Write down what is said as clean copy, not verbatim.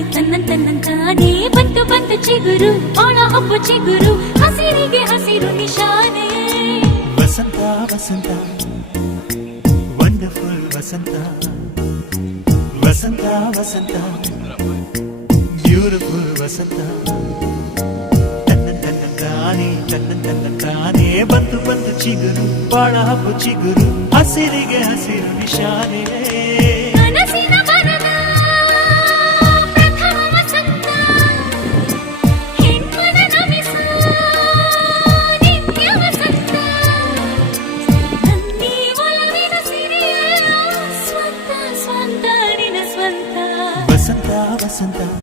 ತನ್ನಂತಾನೇ ಬಂತು ಬಂತು ಚಿಗುರು ಬಾಳ ಹಬ್ಬ ಚಿಗುರು ಹಸಿರಿಗೆ ಹಸಿರು ನಿಶಾನೆ ವಸಂತ ವಸಂತ ವಂಡರ್ಫುಲ್ ವಸಂತ ವಸಂತ ವಸಂತ ಬ್ಯೂಟಿಫುಲ್ ವಸಂತ ತನ್ನಂತಾನೇ ಬಂತು ಬಂತು ಚಿಗುರು ಬಾಳ ಹಬ್ಬ ಚಿಗುರು ಹಸಿರಿಗೆ ಹಸಿರು ನಿಶಾನೆ